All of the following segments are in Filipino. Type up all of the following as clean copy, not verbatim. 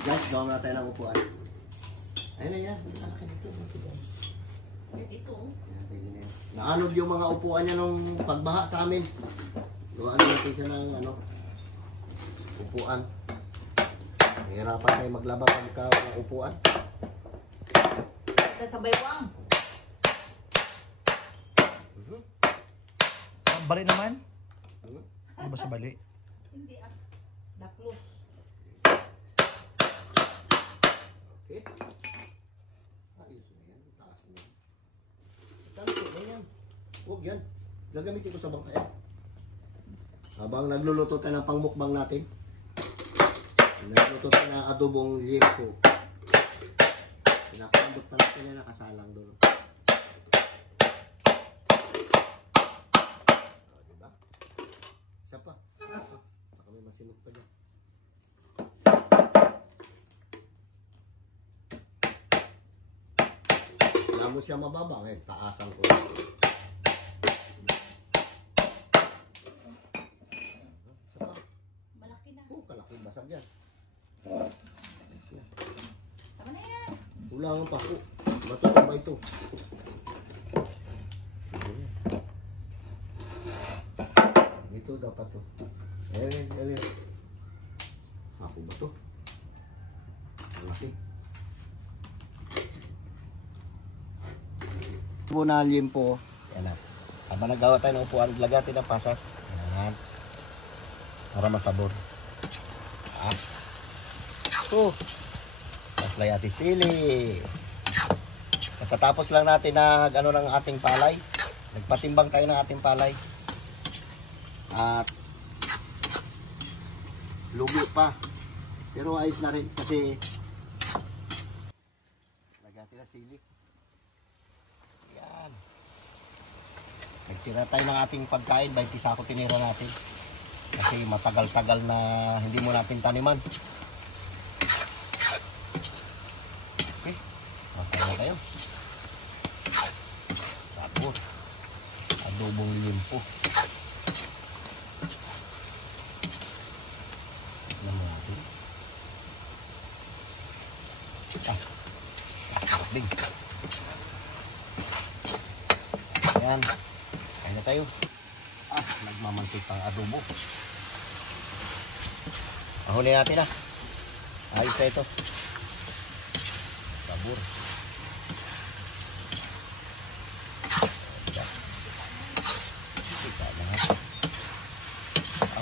Guys, gawa nga tayo ng upuan. Ayun na yan. Malaki dito. Ito. Naanod yung mga upuan niya nung pagbaha sa amin. Gawaan natin siya ng ano, upuan. Hirapan tayo maglaba pagka walang upuan. Ito sa baywang. Ang bali naman? Ano ba sa bali? Hindi ah. Naplos. Okay. Ayos na yan. Taas na yan. Tanto na yan. Huwag yan. Gagamitin ko sa bangkaya. Habang nagluluto tayo ng pangmukbang natin. Nagluluto tayo ng adobong liempo. Pinapandot pa natin yan nakasalang doon. Diba? Isa pa. Baka may masinok pa dyan. Wala mo siya mababa. Ngayon, taasan ko. Malaki na. Kalaki basag yan. Tama na yan. Kulangan pa ako. Matuto ba ito? Ito dapat to. Ayun. Ako ba to? Malaki. Ito na liempo. Yan na. Habang nagawa tayo ng upuan, lagatin ng pasas. Yan. Para masabor. Mas layati sili. Pagkatapos lang natin na ano ng ating palay, nagpatimbang tayo ng ating palay. At lugi pa. Pero ayos na rin kasi lagyan na sili. Yan. Nagtira tayo ng ating pagkain, 20 sako tinira natin. Kasi matagal-tagal na hindi mo natin taniman. Okay. Makain na tayo. Sabor. Adobong liempo. Tignan mo natin. Sarap din. Ayan. Kain na tayo. Nagmamantik ang adobo. Ahuli natin na. Ayos na ito. Sabor.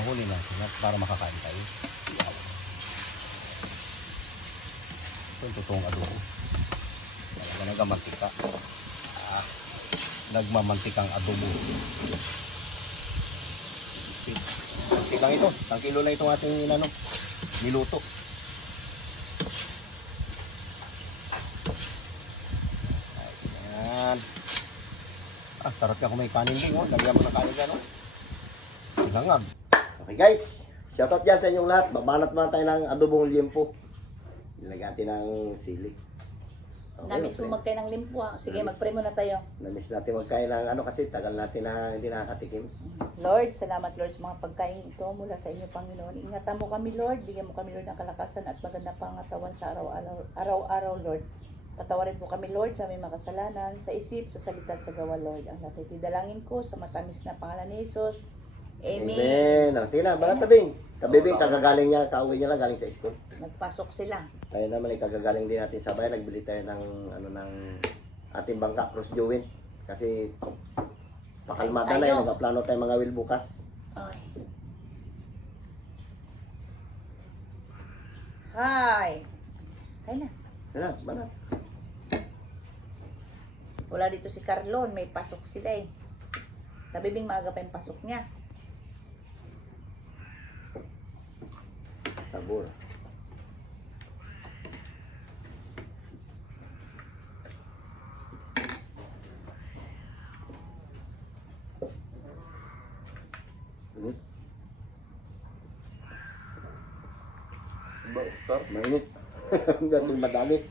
Ahuli natin para makakain tayo. Ito yung totoong adobo. Nagmamantika. Nagmamantikang adobo. Kunti lang ito. 1 kilo na itong ating niluto. Ayan. Sarap ka kung may kanin din. Lagyan mo ng kanin dyan. Silangag. Okay guys. Shoutout dyan sa inyong lahat. Babanat muna tayo ng adobong liempo. Nilagyan natin ng sili. Okay, Namiss mo magkain ng limpo ah. Sige, mag-pray muna tayo. Namiss natin magkain ng kasi tagal natin na hindi nakakatikim. Lord, salamat Lord sa mga pagkain ito mula sa inyo, Panginoon. Ingatan mo kami, Lord. Bigyan mo kami, Lord, ng kalakasan at magandang pangatawan sa araw-araw, Lord. Patawarin po kami, Lord, sa aming makasalanan, sa isip, sa salita at sa gawa, Lord. Ang natitidalangin ko sa matamis na pangalan ni Jesus. Amen. Sige na, mga tabing. Kabibing, kagagaling niya, kauwi niya lang galing sa school. Nagpasok sila. Tayo naman ay kagagaling din natin sa bayan. Nagbili tayo ng, ng ating bangka, cross jewin. Kasi pakalmada na yun. Nagpaplano tayo mga will bukas. Ay. Hi. Kaya na. Yan na, banat. Wala dito si Carlon. May pasok sila eh. Nabibing maaga pa yung pasok niya. Sabor. Mainit. Ganun madami.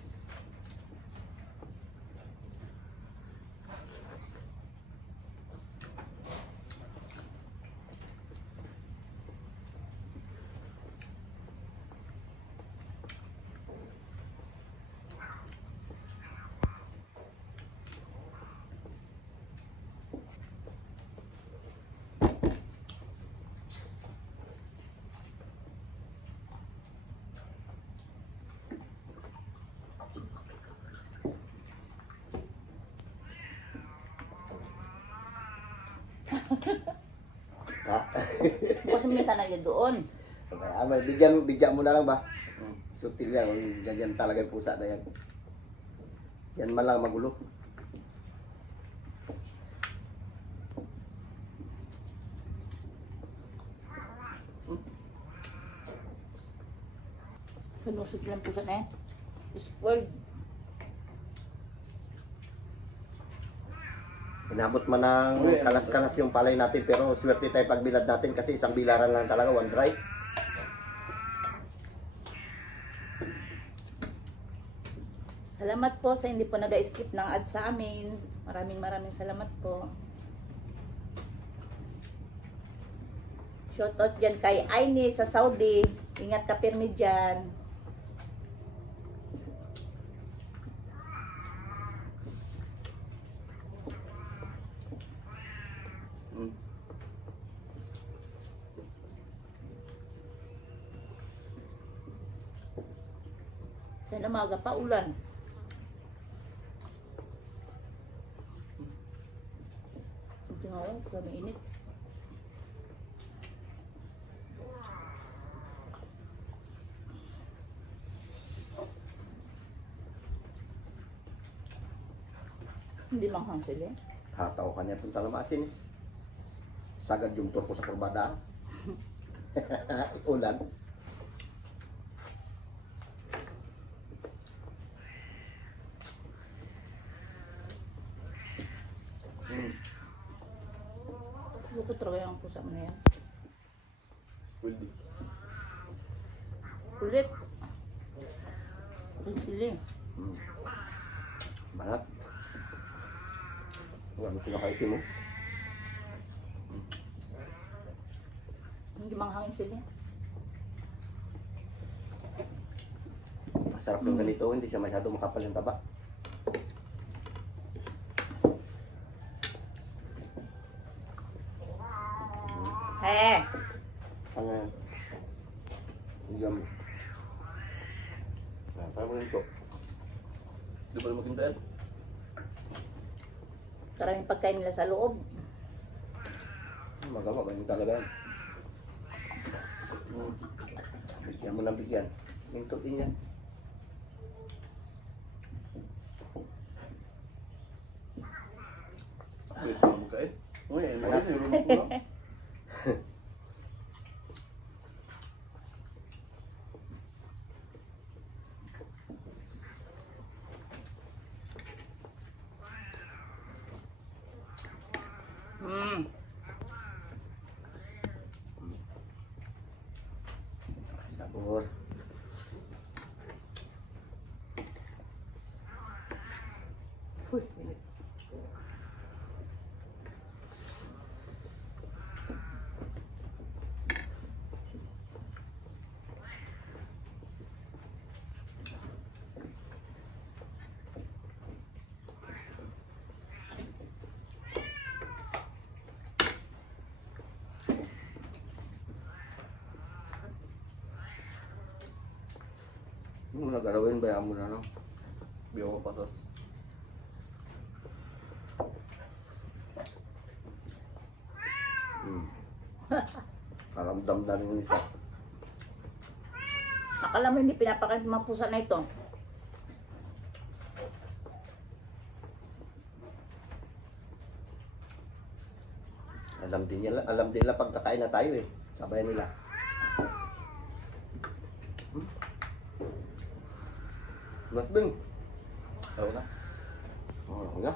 Ha? Bukas minta na yun doon. Okay, may bigyan mo na lang ba? Sutil yan, ganyan talaga yung pusa na yan. Yan man lang magulo. Sinusig lang po siya na eh. Spoiled. Inabot man ng kalas-kalas yung palay natin pero swerte tayo pagbilad natin kasi isang bilaran lang talaga, one dry. Salamat po sa hindi po nag-skip ng ad sa amin. Maraming salamat po. Shoutout dyan kay Aini sa Saudi. Ingat ka pirmi dyan. Sana maga pa ulan. Ito nga ako, kami init. Hindi manghang sila eh. Hataw ka niya itong talamasin eh. Sagad yung turko sa kurbada. Ulan. Lukot talaga yung pusa mo na yan. Pwede. Ulit. Ulit sila eh. Banat. Ano kinakaitin mo? Hindi manghangin sila eh. Masarap yung ganito, hindi siya masyado makapal yung taba. Eh! Ano yan? Higam. Paano mo rin ito? Di ba naman kintaan? Karaming pagkain nila sa loob. Magawa, ganyan talaga yan. Bigyan mo ng bigyan. Mintot din yan. Gusto mo kain? Uy, ano yun? Yung ko lang. Sabor. Uy, Ano mo nagarawin, bayaan mo na no? Biyaw ko pasas. Karamdam na rin yung isa. akala mo hindi pinapakain ng mga pusa na ito. Alam din nila pag kakain na tayo eh. Sabay nila. Matbing. Tawa na. Oh, nga.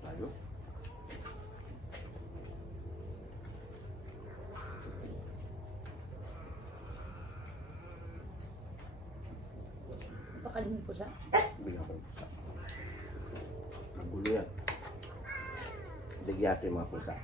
Tayo. Pakain ng pusa. Bigyan ko yung pusa. Magulo yan. Bigyan ko yung mga pusa.